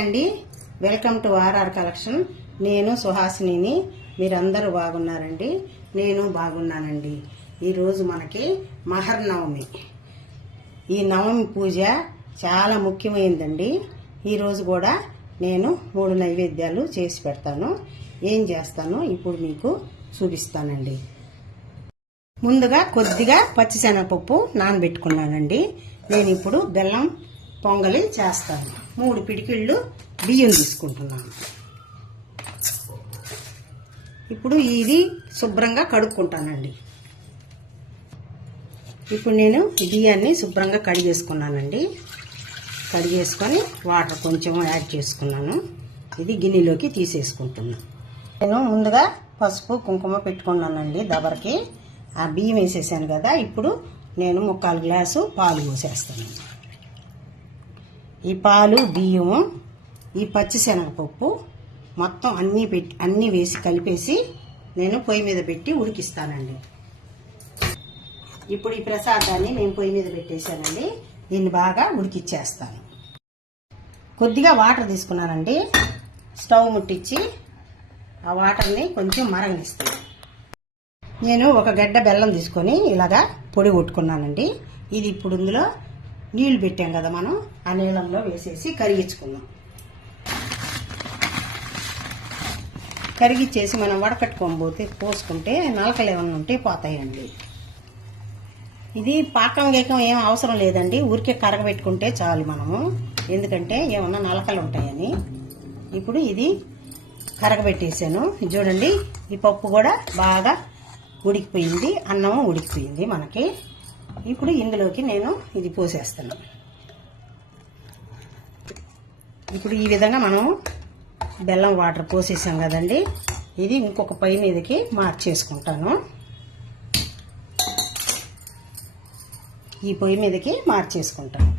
అండి welcome to RR collection. నేను సుహాసినిని. మీరందరూ బాగున్నారండి? నేను బాగున్నానండి. ఈరోజు మనకి మహర్నవమి ఈ నవమి పూజ చాలా ముఖ్యమైందండి. ఈరోజు కూడా నేను మూడు నైవేద్యాలు చేసి పెడతాను. ఏం చేస్తానో ఇప్పుడు మీకు చూపిస్తానండి. ముందుగా కొద్దిగా పచ్చిశనగపప్పు నానబెట్టుకున్నానండి. నేను ఇప్పుడు బెల్లం పొంగలి చేస్తాను. మూడు పిడికిళ్ళు బియ్యం తీసుకుంటున్నాను. ఇప్పుడు ఇది శుభ్రంగా కడుక్కుంటానండి. ఇప్పుడు నేను బియ్యాన్ని శుభ్రంగా కడిగేసుకున్నానండి కడిగేసుకొని వాటర్ కొంచెం యాడ్ చేసుకున్నాను. ఇది గిన్నెలోకి తీసేసుకుంటున్నాను నేను ముందుగా పసుపు కుంకుమ పెట్టుకున్నానండి దబరకి. ఆ బియ్యం వేసేసాను కదా ఇప్పుడు నేను ముక్కాలు గ్లాసు పాలు పోసేస్తాను ఈ పాలు బియ్యము ఈ పచ్చిశనగపప్పు మొత్తం అన్నీ పెట్టి అన్నీ వేసి కలిపేసి నేను పొయ్యి మీద పెట్టి ఉడికిస్తానండి. ఇప్పుడు ఈ ప్రసాదాన్ని నేను పొయ్యి మీద పెట్టేశానండి. దీన్ని బాగా ఉడికిచ్చేస్తాను. కొద్దిగా వాటర్ తీసుకున్నానండి. స్టవ్ ముట్టించి ఆ వాటర్ని కొంచెం మరగనిస్తాను. నేను ఒక గడ్డ బెల్లం తీసుకొని ఇలాగా పొడి కొట్టుకున్నానండి. ఇది ఇప్పుడు ఇందులో నీళ్ళు పెట్టాం కదా మనం ఆ నీళ్ళంలో వేసేసి కరిగించుకుందాం. కరిగిచ్చేసి మనం వడకట్టుకోకపోతే పోసుకుంటే నలకలు ఏమన్నా ఉంటే పోతాయండి. ఇది పాకం గీకం ఏం అవసరం లేదండి ఊరికే కరగబెట్టుకుంటే చాలు మనము. ఎందుకంటే ఏమన్నా నలకలు ఉంటాయని. ఇప్పుడు ఇది కరగబెట్టేసాను. ఇది చూడండి ఈ పప్పు కూడా బాగా ఉడికిపోయింది అన్నం ఉడికిపోయింది మనకి. ఇప్పుడు ఇందులోకి నేను ఇది పోసేస్తాను. ఇప్పుడు ఈ విధంగా మనం బెల్లం వాటర్ పోసేసాం కదండి. ఇది ఇంకొక పై మీదకి మార్చేసుకుంటాను. ఈ పొయ్యి మీదకి మార్చేసుకుంటాను.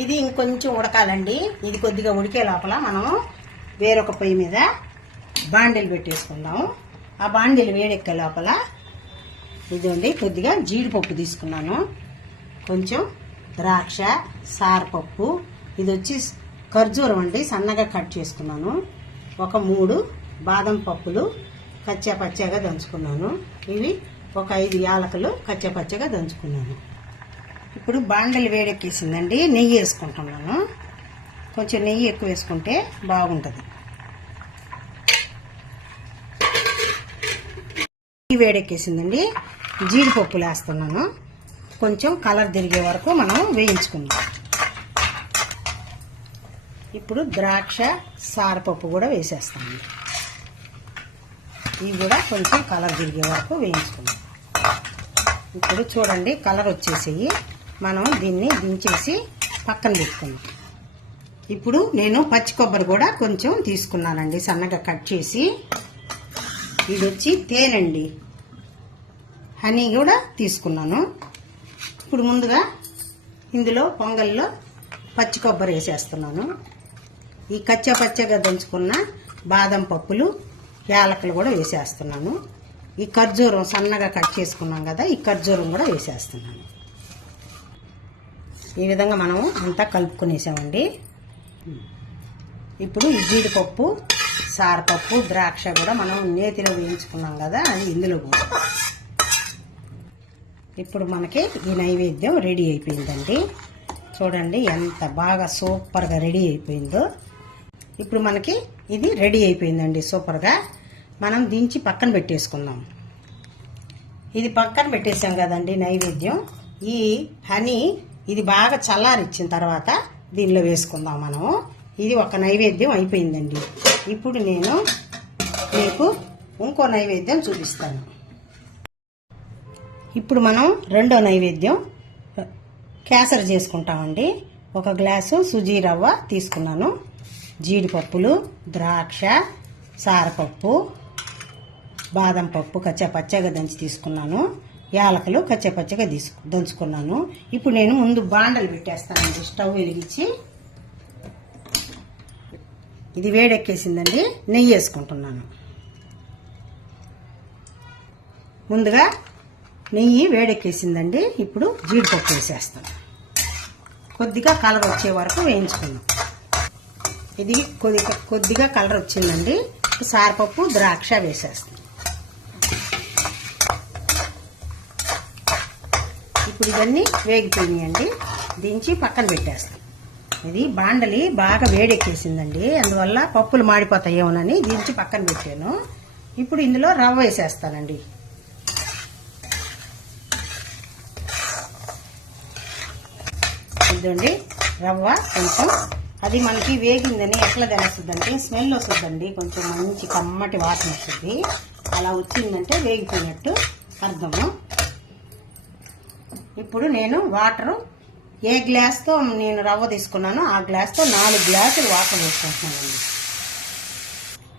ఇది ఇంకొంచెం ఉడకాలండి. ఇది కొద్దిగా ఉడికే లోపల మనం వేరొక పొయ్యి మీద బాండిల్ పెట్టేసుకుందాము. ఆ బాండిల్ వేడెక్కే లోపల ఇదండి కొద్దిగా జీడిపప్పు తీసుకున్నాను. కొంచెం ద్రాక్ష సారపప్పు. ఇది వచ్చి ఖర్జూరం అండి సన్నగా కట్ చేసుకున్నాను. ఒక మూడు బాదం పప్పులు కచ్చా పచ్చగా దంచుకున్నాను. ఇవి ఒక ఐదు యాలకులు కచ్చా పచ్చగా దంచుకున్నాను. ఇప్పుడు బాండలు వేడెక్కేసిందండి నెయ్యి వేసుకుంటున్నాను. కొంచెం నెయ్యి ఎక్కువ వేసుకుంటే బాగుంటుంది. నెయ్యి వేడెక్కేసిందండి. జీడిపప్పులు వేస్తున్నాను కొంచెం కలర్ తిరిగే వరకు మనం వేయించుకుందాం. ఇప్పుడు ద్రాక్ష సారపప్పు కూడా వేసేస్తాము ఇవి కూడా కొంచెం కలర్ తిరిగే వరకు వేయించుకుందాం. ఇప్పుడు చూడండి కలర్ వచ్చేసేయి. మనం దీన్ని దించేసి పక్కన పెట్టుకుందాం. ఇప్పుడు నేను పచ్చి కొబ్బరి కూడా కొంచెం తీసుకున్నానండి సన్నగా కట్ చేసి. ఇది వచ్చి తేనండి హనీ కూడా తీసుకున్నాను. ఇప్పుడు ముందుగా ఇందులో పొంగల్లో పచ్చి కొబ్బరి వేసేస్తున్నాను. ఈ కచ్చా పచ్చగా దంచుకున్న బాదం పప్పులు యాలకులు కూడా వేసేస్తున్నాను. ఈ ఖర్జూరం సన్నగా కట్ చేసుకున్నాం కదా ఈ ఖర్జూరం కూడా వేసేస్తున్నాను. ఈ విధంగా మనము అంతా కలుపుకునేసామండి. ఇప్పుడు జీడిపప్పు సారపప్పు ద్రాక్ష కూడా మనం నేతిలో వేయించుకున్నాం కదా అది ఇందులో కూడా ఇప్పుడు మనకి ఈ నైవేద్యం రెడీ అయిపోయిందండి. చూడండి ఎంత బాగా సూపర్గా రెడీ అయిపోయిందో. ఇప్పుడు మనకి ఇది రెడీ అయిపోయిందండి సూపర్గా. మనం దించి పక్కన పెట్టేసుకుందాం. ఇది పక్కన పెట్టేసాం కదండి నైవేద్యం. ఈ హనీ ఇది బాగా చల్లారిచ్చిన తర్వాత దీనిలో వేసుకుందాం మనం ఇది ఒక నైవేద్యం అయిపోయిందండి. ఇప్పుడు నేను మీకు ఇంకో నైవేద్యం చూపిస్తాను. ఇప్పుడు మనం రెండో నైవేద్యం కేసరి చేసుకుంటామండి. ఒక గ్లాసు సుజీ రవ్వ తీసుకున్నాను. జీడిపప్పులు ద్రాక్ష సారపప్పు బాదం పప్పు కచ్చా పచ్చగా దంచి తీసుకున్నాను. యాలకులు కచ్చాపచ్చగా తీసుకు దంచుకున్నాను. ఇప్పుడు నేను ముందు బాండలు పెట్టేస్తానండి స్టవ్ వెలిగించి. ఇది వేడెక్కేసిందండి నెయ్యి వేసుకుంటున్నాను. ముందుగా నెయ్యి వేడెక్కేసిందండి. ఇప్పుడు జీడిపప్పు వేసేస్తాం. కొద్దిగా కలర్ వచ్చే వరకు వేయించుకుందాం. ఇది కొద్దిగా కొద్దిగా కలర్ వచ్చిందండి. సారపప్పు ద్రాక్ష వేసేస్తాం. ఇప్పుడు ఇవన్నీ వేగిపోయినాయండి. దించి పక్కన పెట్టేస్తాం. ఇది బాండలి బాగా వేడెక్కేసిందండి. అందువల్ల పప్పులు మాడిపోతాయేమోనని దించి పక్కన పెట్టాను. ఇప్పుడు ఇందులో రవ్వ వేసేస్తానండి. ఇదండి రవ్వ కొంచెం. అది మనకి వేగిందని ఎట్లా తెలుస్తుందంటే స్మెల్ వస్తుందండి. కొంచెం మంచి కమ్మటి వాసన వస్తుంది. అలా వచ్చిందంటే వేగిపోయినట్టు అర్థము. ఇప్పుడు నేను వాటరు ఏ గ్లాస్తో నేను రవ్వ తీసుకున్నానో ఆ గ్లాస్తో నాలుగు గ్లాసులు వాటర్ వేసుకుంటున్నానండి.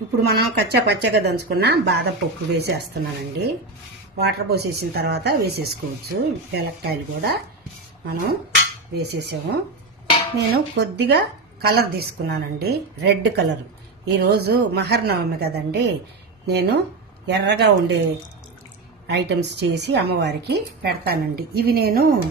ఇప్పుడు మనం కచ్చా పచ్చగా దంచుకున్న బాదం పప్పు వేసేస్తున్నానండి. వాటర్ పోసేసిన తర్వాత వేసేసుకోవచ్చు. పిలక్కాయలు కూడా మనం వేసేసాము. నేను కొద్దిగా కలర్ తీసుకున్నానండి. Red colour. ఈరోజు మహర్నవమి కదండి. నేను ఎర్రగా ఉండే ఐటమ్స్ చేసి అమ్మవారికి పెడతానండి. ఇవి నేను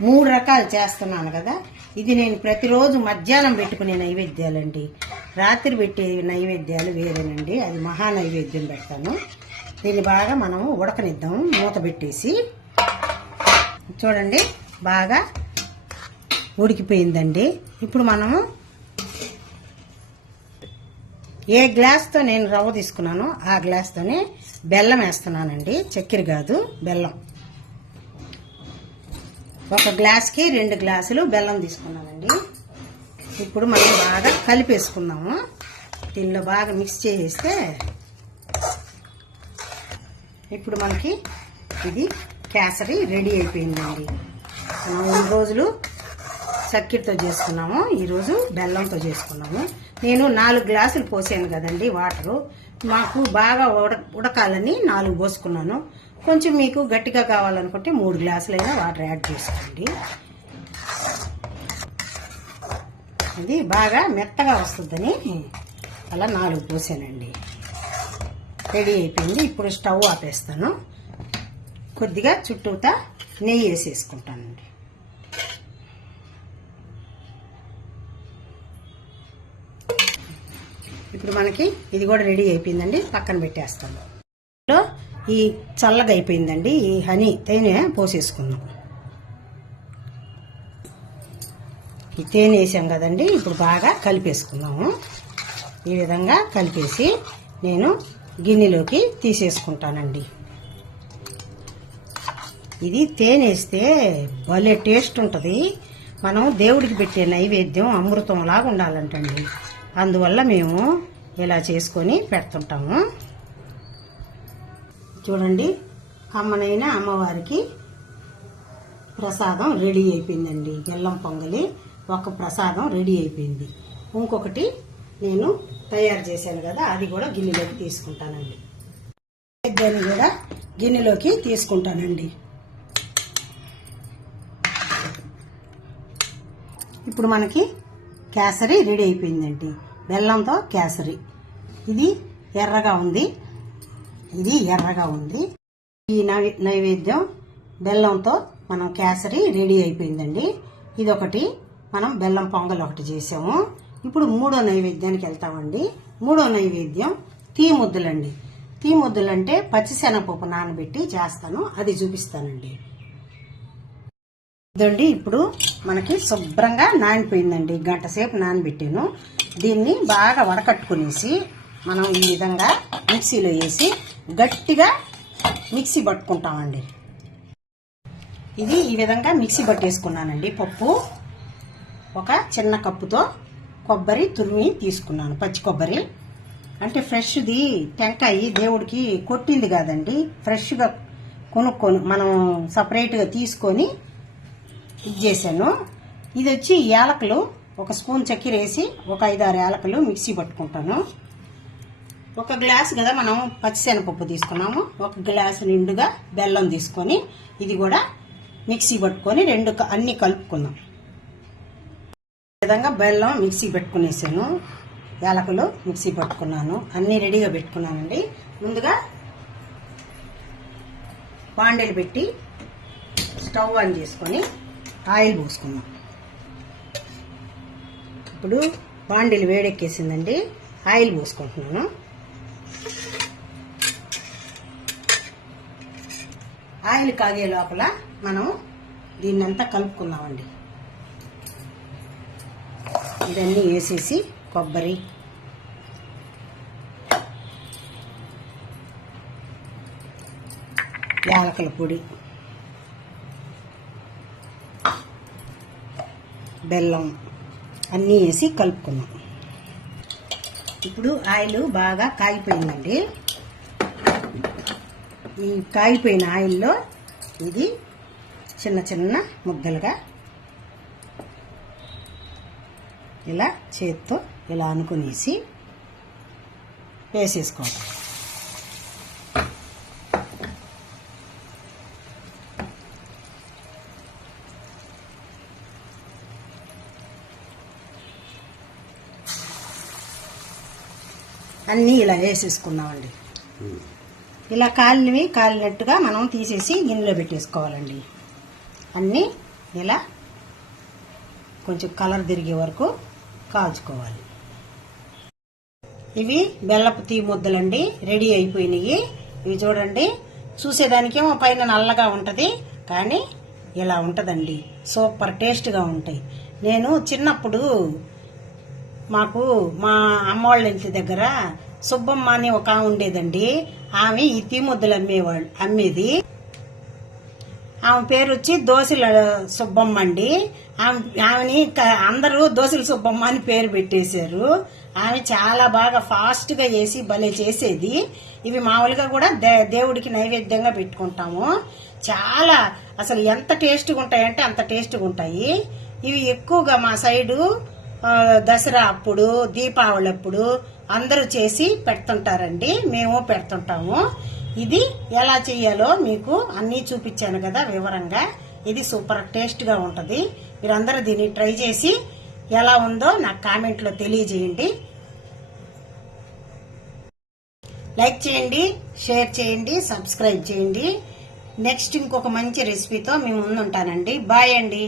మూడు రకాలు చేస్తున్నాను కదా. ఇది నేను ప్రతిరోజు మధ్యాహ్నం పెట్టుకునే నైవేద్యాలండి. రాత్రి పెట్టే నైవేద్యాలు వేరేనండి. అది మహా నైవేద్యం పెడతాను. దీన్ని బాగా మనం ఉడకనిద్దాం మూత పెట్టేసి చూడండి. బాగా ఉడికిపోయిందండి. ఇప్పుడు మనము ఏ గ్లాస్తో నేను రవ్వ తీసుకున్నానో ఆ గ్లాస్తోనే బెల్లం వేస్తున్నానండి. చక్కెర కాదు బెల్లం. ఒక గ్లాస్కి రెండు గ్లాసులు బెల్లం తీసుకున్నానండి. ఇప్పుడు మనం బాగా కలిపేసుకుందాము. దీనిలో బాగా మిక్స్ చేసేస్తే ఇప్పుడు మనకి ఇది కేసరి రెడీ అయిపోయిందండి. మనం రెండు రోజులు చక్కెరతో చేసుకున్నాము. ఈరోజు బెల్లంతో చేసుకున్నాము. నేను నాలుగు గ్లాసులు పోసాను కదండి వాటరు. మాకు బాగా ఉడ ఉడకాలని నాలుగు పోసుకున్నాను. కొంచెం మీకు గట్టిగా కావాలనుకుంటే మూడు గ్లాసులైనా వాటర్ యాడ్ చేసుకోండి. అది బాగా మెత్తగా వస్తుందని అలా నాలుగు పోసానండి. రెడీ అయిపోయింది. ఇప్పుడు స్టవ్ ఆపేస్తాను. కొద్దిగా చుట్టూతా నెయ్యి వేసేసుకుంటానండి. ఇప్పుడు మనకి ఇది కూడా రెడీ అయిపోయిందండి. పక్కన పెట్టేస్తాము ఇందులో ఈ చల్లగా అయిపోయిందండి. ఈ హనీ తేనె పోసేసుకున్నాం. ఈ తేనె వేసాం కదండి. ఇప్పుడు బాగా కలిపేసుకున్నాము. ఈ విధంగా కలిపేసి నేను గిన్నెలోకి తీసేసుకుంటానండి. ఇది తేనె వేస్తే భలే టేస్ట్ ఉంటుంది. మనం దేవుడికి పెట్టే నైవేద్యం అమృతం లాగా ఉండాలంటండి. అందువల్ల మేము ఇలా చేసుకొని పెడుతుంటాము. చూడండి అమ్మనైన అమ్మవారికి ప్రసాదం రెడీ అయిపోయిందండి. బెల్లం పొంగలి ఒక ప్రసాదం రెడీ అయిపోయింది. ఇంకొకటి నేను తయారు చేశాను కదా అది కూడా గిన్నెలోకి తీసుకుంటానండి. దాన్ని కూడా గిన్నెలోకి తీసుకుంటానండి. ఇప్పుడు మనకి కేసరి రెడీ అయిపోయిందండి. బెల్లంతో కేసరి. ఇది ఎర్రగా ఉంది. ఇది ఎర్రగా ఉంది. ఈ నై నైవేద్యం బెల్లంతో మనం కేసరి రెడీ అయిపోయిందండి. ఇదొకటి. మనం బెల్లం పొంగల్ ఒకటి చేసాము. ఇప్పుడు మూడో నైవేద్యానికి వెళ్తామండి. మూడో నైవేద్యం తీ ముద్దలండి. తీ ముద్దలంటే పచ్చిశనగపప్పు నానబెట్టి చేస్తాను. అది చూపిస్తానండి. ఇదండి ఇప్పుడు మనకి శుభ్రంగా నానిపోయిందండి. గంట సేపు నానబెట్టాను. దీన్ని బాగా వడకట్టుకునేసి మనం ఈ విధంగా మిక్సీలో వేసి గట్టిగా మిక్సీ పట్టుకుంటామండి. ఇది ఈ విధంగా మిక్సీ పట్టేసుకున్నానండి. పప్పు ఒక చిన్న కప్పుతో కొబ్బరి తురిమి తీసుకున్నాను. పచ్చి కొబ్బరి. అంటే ఫ్రెష్ది టెంకాయ దేవుడికి కొట్టింది కాదండి. ఫ్రెష్గా కొనుక్కొని మనం సపరేట్గా తీసుకొని ఇది చేశాను. ఇది వచ్చి యాలకులు ఒక స్పూన్ చక్కెర వేసి ఒక ఐదారు యాలకులు మిక్సీ పట్టుకుంటాను. ఒక గ్లాస్ కదా మనం పచ్చిశనగపప్పు తీసుకున్నాము. ఒక గ్లాస్ నిండుగా బెల్లం తీసుకొని ఇది కూడా మిక్సీ పట్టుకొని రెండు అన్ని కలుపుకుందాం. విధంగా బెల్లం మిక్సీ పెట్టుకునేసాను. యాలకులు మిక్సీ పట్టుకున్నాను. అన్నీ రెడీగా పెట్టుకున్నానండి. ముందుగా పాండెలు పెట్టి స్టవ్ ఆన్ చేసుకొని ఆయిల్ పోసుకుందాం. ఇప్పుడు బాండీలు వేడెక్కేసిందండి. ఆయిల్ పోసుకుంటున్నాను. ఆయిల్ కాగే లోపల మనం దీన్నంతా కలుపుకుందామండి. ఇవన్నీ వేసేసి కొబ్బరి. యాలకల పొడి. బెల్లం అన్నీ వేసి కలుపుకున్నాం. ఇప్పుడు ఆయిల్ బాగా కాగిపోయిందండి. ఈ కాగిపోయిన ఆయిల్లో ఇది చిన్న చిన్న ముగ్గలుగా ఇలా చేత్తో ఇలా అనుకునేసి వేసేసుకోవాలి. అన్నీ ఇలా వేసేసుకున్నామండి. ఇలా కాలినవి కాలినట్టుగా మనం తీసేసి గిన్నెలో పెట్టేసుకోవాలండి. అన్నీ ఇలా కొంచెం కలర్ తిరిగే వరకు కాల్చుకోవాలి. ఇవి బెల్లపు తీ ముద్దలండి రెడీ అయిపోయినాయి. ఇవి చూడండి చూసేదానికేమో పైన నల్లగా ఉంటుంది కానీ ఇలా ఉంటుందండి. సూపర్ టేస్ట్గా ఉంటాయి. నేను చిన్నప్పుడు మాకు మా అమ్మవాళ్ళ ఇంటి దగ్గర సుబ్బమ్మ అని ఒక ఆమె ఉండేదండి. ఆమె ఈ తీముద్దలు అమ్మేవాళ్ళు అమ్మేది. ఆమె పేరు వచ్చి దోశల సుబ్బమ్మ అండి. ఆమె ఆమెని అందరూ దోశల సుబ్బమ్మ అని పేరు పెట్టేశారు. ఆమె చాలా బాగా ఫాస్ట్గా చేసి భలే చేసేది. ఇవి మామూలుగా కూడా దే- దేవుడికి నైవేద్యంగా పెట్టుకుంటాము. చాలా అసలు ఎంత టేస్ట్గా ఉంటాయంటే అంత టేస్ట్గా ఉంటాయి. ఇవి ఎక్కువగా మా సైడు దసరా అప్పుడు దీపావళి అప్పుడు అందరూ చేసి పెడుతుంటారండి. మేము పెడుతుంటాము. ఇది ఎలా చేయాలో మీకు అన్నీ చూపించాను కదా వివరంగా. ఇది సూపర్ టేస్ట్గా ఉంటుంది. మీరందరూ దీన్ని ట్రై చేసి ఎలా ఉందో నాకు కామెంట్లో తెలియజేయండి. లైక్ చేయండి షేర్ చేయండి సబ్స్క్రైబ్ చేయండి. నెక్స్ట్ ఇంకొక మంచి రెసిపీతో మేము ముందుంటానండి. బాయ్ అండి.